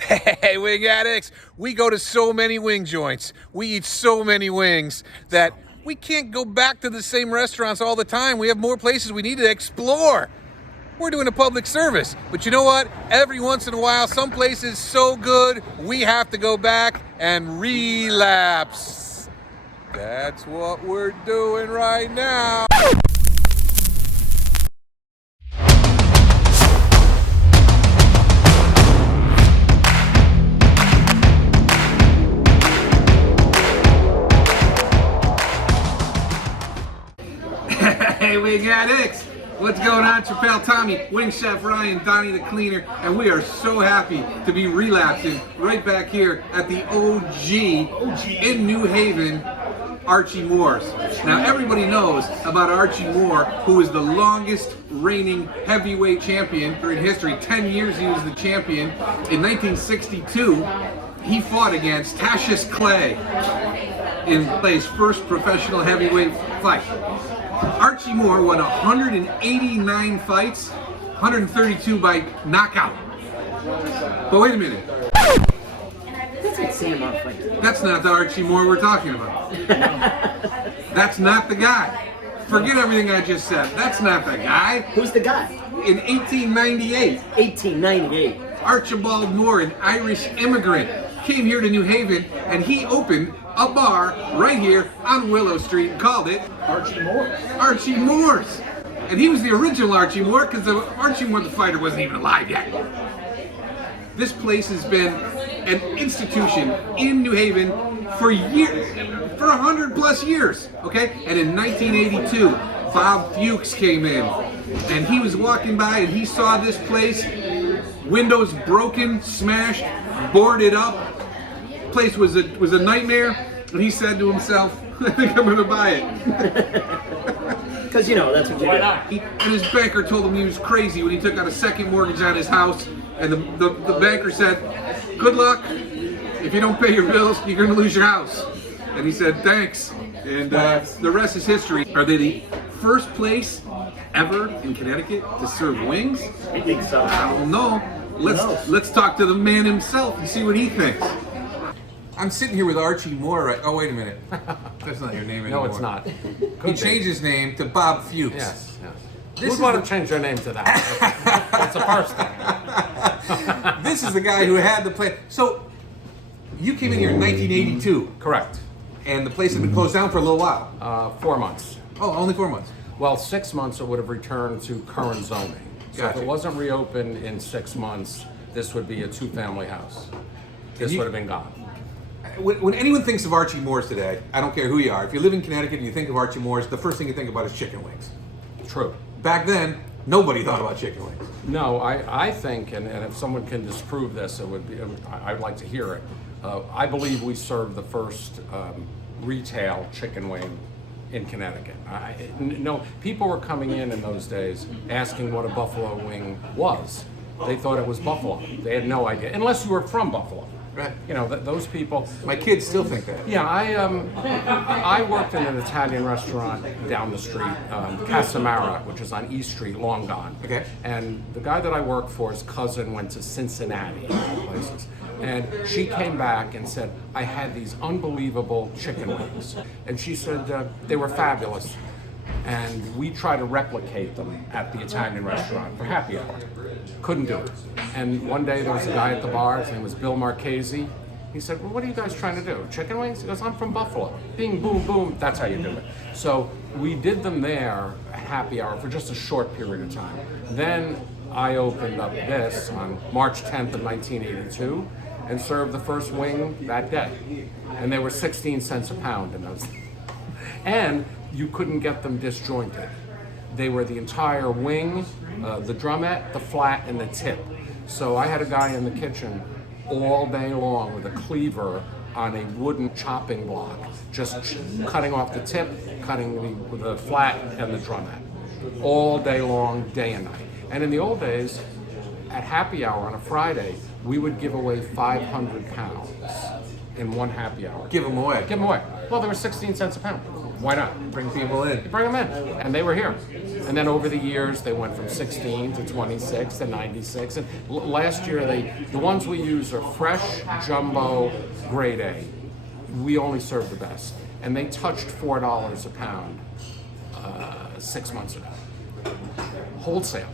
Hey, wing addicts! We go to so many wing joints. We eat so many wings that we can't go back to the same restaurants all the time. We have more places we need to explore. We're doing a public service. But you know what? Every once in a while, some place is so good, we have to go back and relapse. That's what we're doing right now. Hey, Wingaddicts! What's going on? It's your pal Tommy, Wing Chef Ryan, Donnie the Cleaner, and we are so happy to be relapsing right back here at the OG in New Haven, Archie Moore's. Now, everybody knows about Archie Moore, who is the longest reigning heavyweight champion in history. 10 years he was the champion. In 1962, he fought against Cassius Clay in his first professional heavyweight fight. Archie Moore won 189 fights, 132 by knockout. But wait a minute. That's not the Archie Moore we're talking about. That's not the guy. Forget everything I just said. That's not the guy. Who's the guy? In 1898. 1898. Archibald Moore, an Irish immigrant, came here to New Haven and he opened a bar right here on Willow Street and called it Archie Moore. Archie Moore's. And he was the original Archie Moore because the Archie Moore the fighter wasn't even alive yet. This place has been an institution in New Haven for years, for 100 plus years, okay? And in 1982, Bob Fuchs came in and he was walking by and he saw this place, windows broken, smashed, boarded up. Place was a nightmare, and he said to himself, I think I'm gonna buy it. Because you know, that's what you do. And his banker told him he was crazy when he took out a second mortgage on his house, and the banker said, good luck, if you don't pay your bills, you're gonna lose your house. And he said, thanks, and the rest is history. Are they the first place ever in Connecticut to serve wings? I think so. I don't know. Let's talk to the man himself and see what he thinks. I'm sitting here with Archie Moore, right? Oh, wait a minute. That's not your name anymore. No, it's not. He changed his name to Bob Fuchs. Yes. This Who'd want to change their name to that? That's the first thing. This is the guy who had the place. So, you came in here in 1982. Correct. And the place had been closed down for a little while. 4 months. Oh, only 4 months. Well, 6 months it would have returned to current zoning. So Gotcha. if it wasn't reopened in 6 months, this would be a two-family house. This would have been gone. When anyone thinks of Archie Moore's today, I don't care who you are, if you live in Connecticut and you think of Archie Moore's, the first thing you think about is chicken wings. True. Back then, nobody thought about chicken wings. No, I think, and if someone can disprove this, I'd like to hear it. I believe we served the first retail chicken wing in Connecticut. No, people were coming in those days asking what a buffalo wing was. They thought it was buffalo. They had no idea, unless you were from Buffalo. Right. You know, those people. My kids still think that. Yeah, I worked in an Italian restaurant down the street, Casamara, which is on East Street, long gone. Okay. And the guy that I worked for, his cousin went to Cincinnati, places. And she came back and said, I had these unbelievable chicken wings. And she said they were fabulous. And we tried to replicate them at the Italian restaurant for happy hour. Couldn't do it. And one day there was a guy at the bar, his name was Bill Marchese. He said, well, what are you guys trying to do? Chicken wings? He goes, I'm from Buffalo. Bing, boom, boom. That's how you do it. So we did them there at happy hour for just a short period of time. Then I opened up this on March 10th of 1982 and served the first wing that day. And they were 16 cents a pound in those. And you couldn't get them disjointed. They were the entire wing, the drumette, the flat, and the tip. So I had a guy in the kitchen all day long with a cleaver on a wooden chopping block, just cutting off the tip, cutting the flat and the drumette. All day long, day and night. And in the old days, at happy hour on a Friday, we would give away 500 pounds in one happy hour. Give them away. Give them away. Well, they were 16 cents a pound. Why not? Bring people in. You bring them in. And they were here. And then over the years, they went from 16 to 26 to 96. And last year, the ones we use are fresh, jumbo, grade A. We only serve the best. And they touched $4 a pound 6 months ago. Wholesale.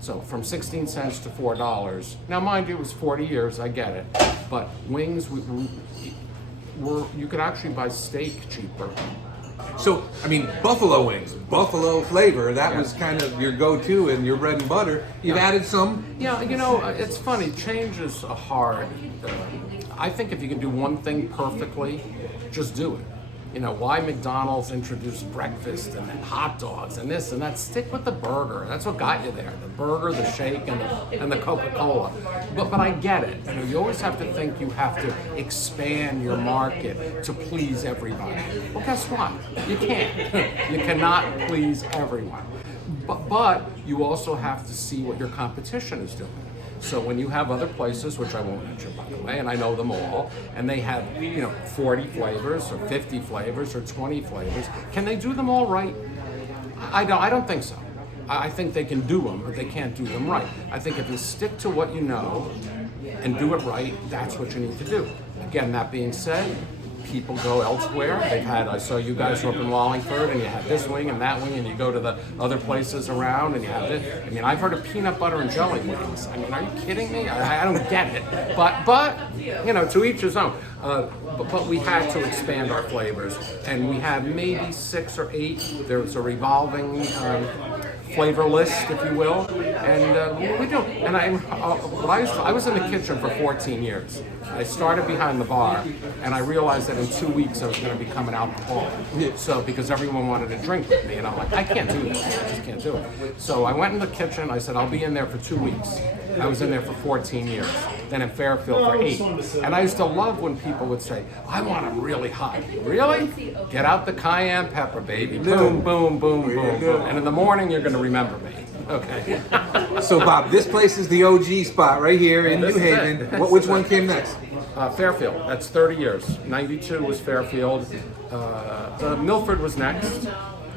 So from 16 cents to $4. Now, mind you, it was 40 years, I get it. But wings, you could actually buy steak cheaper. So, I mean, buffalo wings, buffalo flavor, that was kind of your go-to and your bread and butter. You've added some? Yeah, you know, it's funny, change is hard. I think if you can do one thing perfectly, just do it. You know, why McDonald's introduced breakfast and then hot dogs and this and that? Stick with the burger. That's what got you there. The burger, the shake, and the Coca-Cola. But I get it. You know, you always have to think you have to expand your market to please everybody. Well, guess what? You can't. You cannot please everyone. But you also have to see what your competition is doing. So when you have other places, which I won't mention by the way, and I know them all, and they have, 40 flavors or 50 flavors or 20 flavors, can they do them all right? I don't think so. I think they can do them, but they can't do them right. I think if you stick to what you know and do it right, that's what you need to do. Again, that being said, people go elsewhere. I saw you guys were up in Wallingford and you had this wing and that wing, and you go to the other places around and you have this. I mean, I've heard of peanut butter and jelly wings. I mean, are you kidding me? I don't get it. But to each his own. But we had to expand our flavors, and we have maybe 6 or 8. There's a revolving flavor list, if you will, and we do. And I was in the kitchen for 14 years. I started behind the bar, and I realized that in 2 weeks I was going to become an alcoholic. So because everyone wanted to drink with me, and I'm like, I can't do this. I just can't do it. So I went in the kitchen. I said, I'll be in there for 2 weeks. I was in there for 14 years. Then in Fairfield for 8. And I used to love when people would say, I want them really hot. Really? Get out the cayenne pepper, baby. Boom, boom, boom, boom, boom. And in the morning, you're going to remember me. Okay. So, Bob, this place is the OG spot right here in New Haven. Which one came next? Fairfield. That's 30 years. 92 was Fairfield. Milford was next.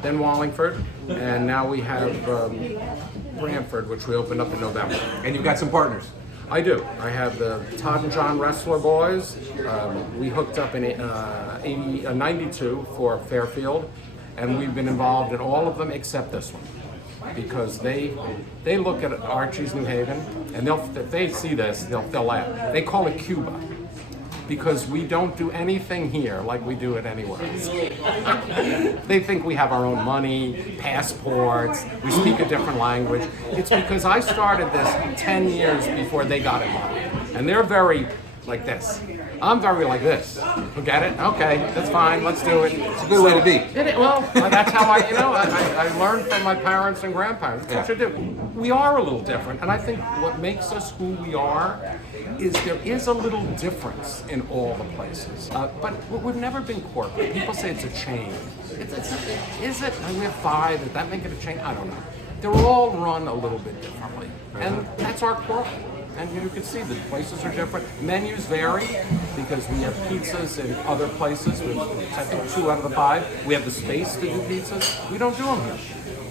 Then Wallingford. And now we have Branford, which we opened up in November. And you've got some partners. I do. I have the Todd and John Wrestler boys. We hooked up in 92 for Fairfield, and we've been involved in all of them except this one, because they look at Archie's New Haven, and if they see this, they'll laugh. They call it Cuba, because we don't do anything here like we do it anywhere else. They think we have our own money, passports, we speak a different language. It's because I started this 10 years before they got involved. And they're very like this. I'm very like this. You get it? Okay, that's fine, let's do it. It's a good way to be. Well, that's how I learned from my parents and grandparents. That's what you do. We are a little different, and I think what makes us who we are is there is a little difference in all the places. But we've never been corporate. People say it's a chain. Is it? We have 5. Does that make it a chain? I don't know. They're all run a little bit differently, and that's our corporate. And you can see the places are different. Menus vary because we have pizzas in other places. I think 2 out of the 5. We have the space to do pizzas. We don't do them here.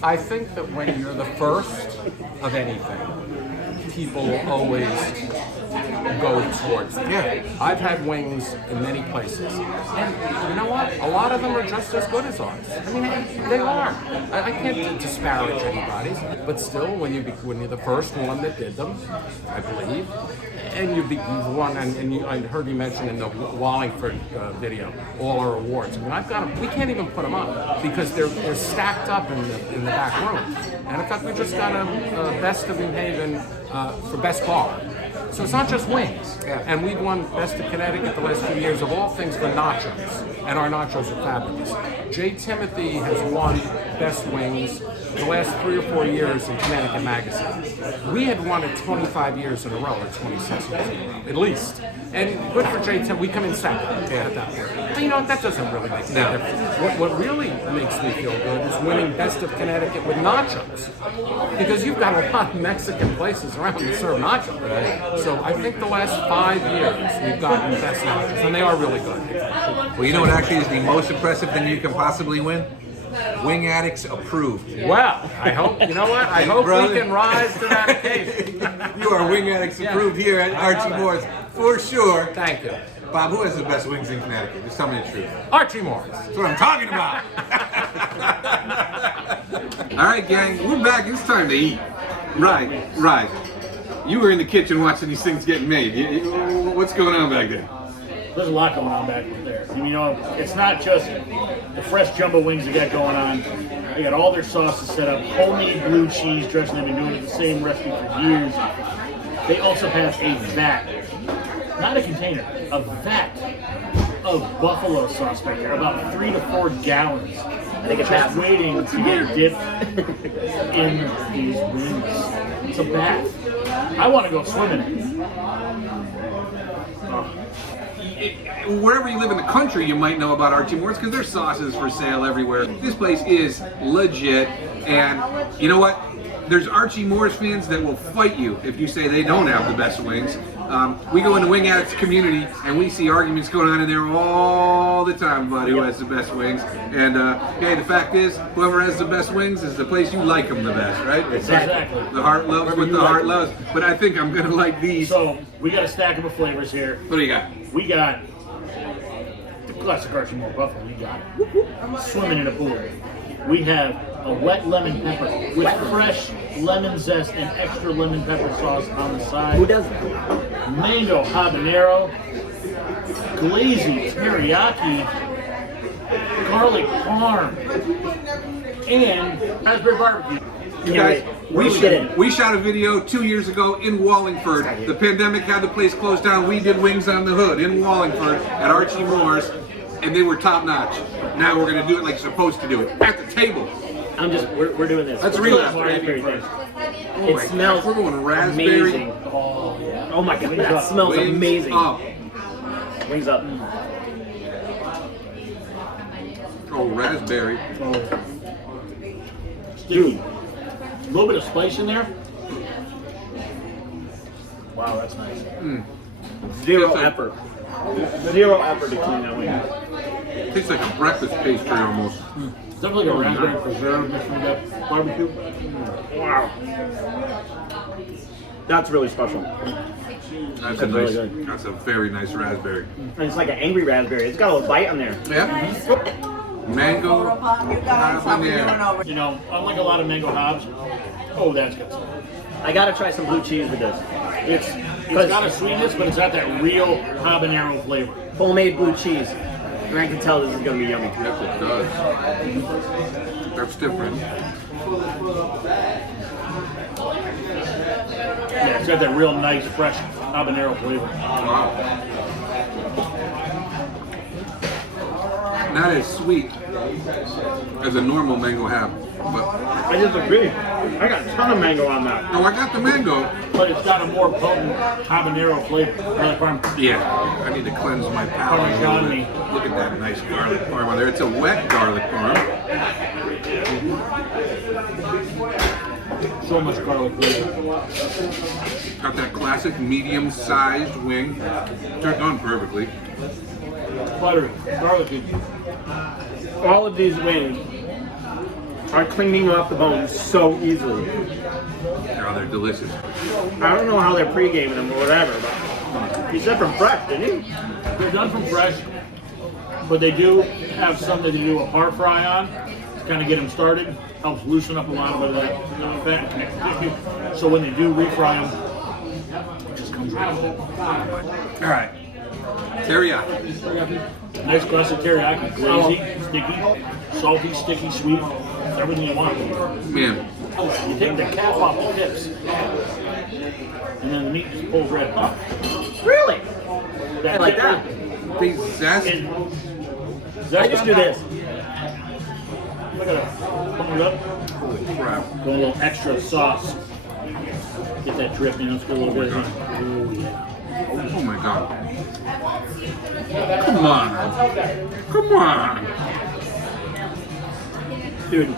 I think that when you're the first of anything, people will always go towards it. Yeah. I've had wings in many places. And you know what? A lot of them are just as good as ours. I mean, they are. I can't disparage anybody's, but still, when you're the first one that did them, I believe, and you've won, I heard you mention in the Wallingford video, all our awards. I mean, I've got them. We can't even put them up because they're stacked up in the back room. And in fact, we just got a Best of New Haven for Best Bar. So it's not just wings. Yeah. And we've won Best of Connecticut the last few years of all things for nachos. And our nachos are fabulous. J. Timothy has won Best Wings the last 3 or 4 years in Connecticut Magazine. We had won it 25 years in a row, or 26 years in a row, at least. And good for J. Tim, we come in second at that point. But you know, that doesn't really make any difference. What really makes me feel good is winning Best of Connecticut with nachos. Because you've got a lot of Mexican places around that serve nachos. Right? So I think the last 5 years we've gotten Best nachos, and they are really good. Well, you know what actually is the most impressive thing you can possibly win? Wingaddicts approved. Well, I hope, you know what? I hope brother. we can rise to that occasion. You are Wingaddicts approved here at Archie Moore's for sure. Thank you. Bob, who has the best wings in Connecticut? Just tell me the truth. Archie Moore. That's what I'm talking about. All right, gang, we're back. It's time to eat. Right. You were in the kitchen watching these things getting made. What's going on back there? There's a lot going on back there. And, you know, it's not just the fresh jumbo wings they got going on. They got all their sauces set up, homemade blue cheese dressing. They've been doing it the same recipe for years. They also have a vat, not a container, a vat of buffalo sauce back there, about 3 to 4 gallons. I think it's Just half. waiting to get dipped in these wings. It's a bath. I want to go swimming. Wherever you live in the country, you might know about Archie Moore's because there's sauces for sale everywhere. This place is legit, and you know what? There's Archie Moore's fans that will fight you if you say they don't have the best wings. We go in the Wing Addicts community and we see arguments going on in there all the time about who has the best wings. And hey, the fact is, whoever has the best wings is the place you like them the best, right? Exactly. The heart loves Wherever what you the like heart it. loves. But I think I'm gonna like these. So we got a stack of flavors here. What do you got? We got the classic Archie Moore buffalo. We got it. Swimming in a pool. We have a wet lemon pepper with fresh lemon zest and extra lemon pepper sauce on the side. Who does that? Mango habanero, glazy teriyaki, garlic parm, and raspberry barbecue. You guys, Kidding. we shot a video 2 years ago in Wallingford. The pandemic had the place closed down. We did Wings on the Hood in Wallingford at Archie Moore's, and they were top notch. Now we're gonna do it like you're supposed to do it at the table. We're doing this. That's We're real doing raspberry raspberry Oh It my smells gosh, we're going raspberry. amazing. Oh, yeah. Oh my god, that smells Wings amazing. up. Wings up. Oh, raspberry. Dude, a little bit of spice in there. Wow, that's nice. Zero It's like- effort. Zero effort to clean that wing. Tastes like a breakfast pastry almost. It's definitely like a raspberry preserve mixed with that barbecue. Wow. That's really special. That's a really nice. good. That's a very nice raspberry. And it's like an angry raspberry. It's got a little bite on there. Yeah. Mango habanero. You know, unlike a lot of mango hobs, oh, that's good. I gotta try some blue cheese with this. It's got a sweetness, but it's got that real habanero flavor. Homemade blue cheese. And I can tell this is gonna be yummy. Yes, it does. That's different. Yeah, it's got that real nice, fresh habanero flavor. Wow. Not as sweet as a normal mango have, but I disagree. I got a ton of mango on that. oh, I got the mango. But it's got a more potent habanero flavor. Garlic parm. Yeah, I need to cleanse my palate a little bit. Look at that nice garlic parm on there. It's a wet garlic parm. So much garlic flavor. Got that classic medium-sized wing. Turned on perfectly. Buttery, garlicky. All of these wings are cleaning off the bones so easily. Oh, they're delicious. I don't know how they're pre-gaming them or whatever, but he said from fresh, didn't he? They're done from fresh, but they do have some that they do a par fry on to kind of get them started. Helps loosen up a lot of that fat and connective tissue. So when they do refry them, it just comes right off. All right. Teriyaki. Nice classic teriyaki, glazy, sticky, salty, sticky, sweet, everything you want. Man, You take the cap off the tips, and then the meat just pulls right up. Really? That I like that. they zest. I just do this. Look at that. Pump it up. Holy crap. Go a little extra sauce. Get that drip, you know, it's got a little bit of God. Oh, yeah. Oh my god. Come on. Come on. Dude,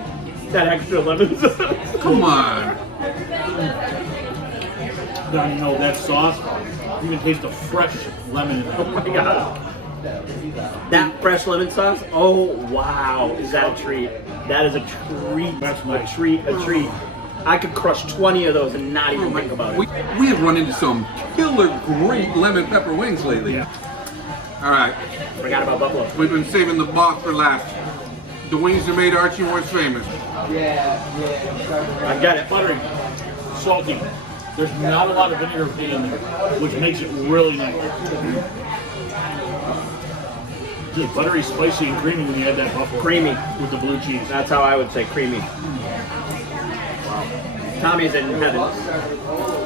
that extra lemon sauce. Come on. Now, you know, that sauce, you can taste the fresh lemon in it. Oh my god. That fresh lemon sauce, oh wow, is that a treat? That is a treat. That's nice. A treat. I could crush 20 of those and not even think about We it. have run into some killer great lemon pepper wings lately. Yeah. All right, Forgot about buffalo. we've been saving the boss for last. The wings that made Archie Moore famous. I got it. Buttery, salty. There's not a lot of vinegar in there, which makes it really nice. Just buttery, spicy, and creamy when you add that buffalo. Creamy. With the blue cheese. That's how I would say creamy. Wow. Tommy's in heaven.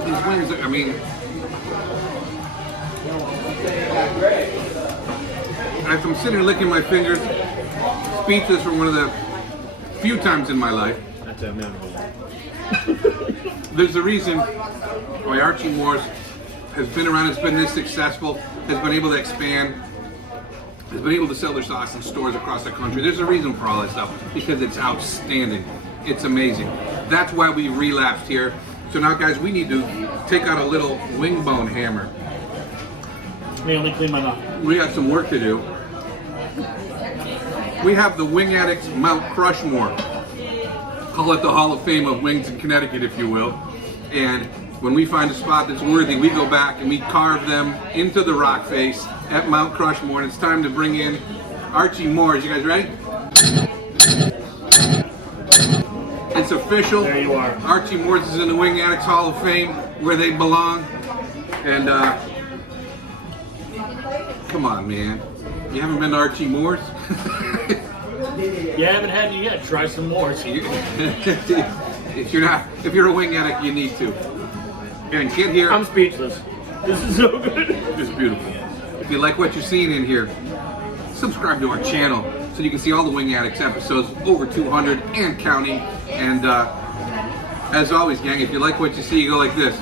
These wings, I mean, as I'm sitting here licking my fingers, speechless for one of the few times in my life. That's a no. There's a reason why Archie Moore's has been around, has been this successful, has been able to expand, has been able to sell their sauce in stores across the country. There's a reason for all this stuff, because it's outstanding. It's amazing. That's why we relapsed here. So now, guys, we need to take out a little wing bone hammer. May only clean my mouth. We got some work to do. We have the Wingaddicts Mount Crushmore. Call it the Hall of Fame of wings in Connecticut, if you will. And when we find a spot that's worthy, we go back and we carve them into the rock face at Mount Crushmore. And it's time to bring in Archie Moore. You guys ready? It's official. There you are. Archie Moore's is in the Wingaddicts Hall of Fame, where they belong. And come on, man. You haven't been to Archie Moore's? You haven't had it yet. Try some more. If you're a wing addict, you need to. And get here. I'm speechless. This is so good. It's beautiful. If you like what you're seeing in here, subscribe to our channel so you can see all the Wing Addicts episodes, over 200 and counting. And as always, gang, if you like what you see, you go like this.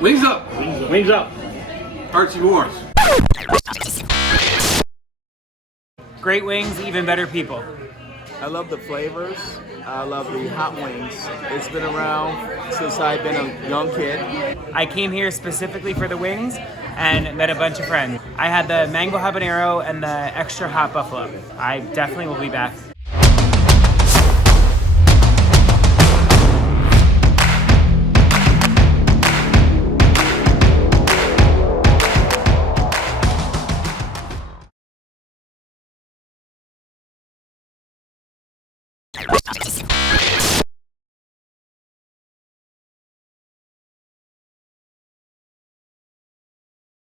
Wings up! Wings up. Archie Moore's. Great wings, even better people. I love the flavors. I love the hot wings. It's been around since I've been a young kid. I came here specifically for the wings and met a bunch of friends. I had the mango habanero and the extra hot buffalo. I definitely will be back. You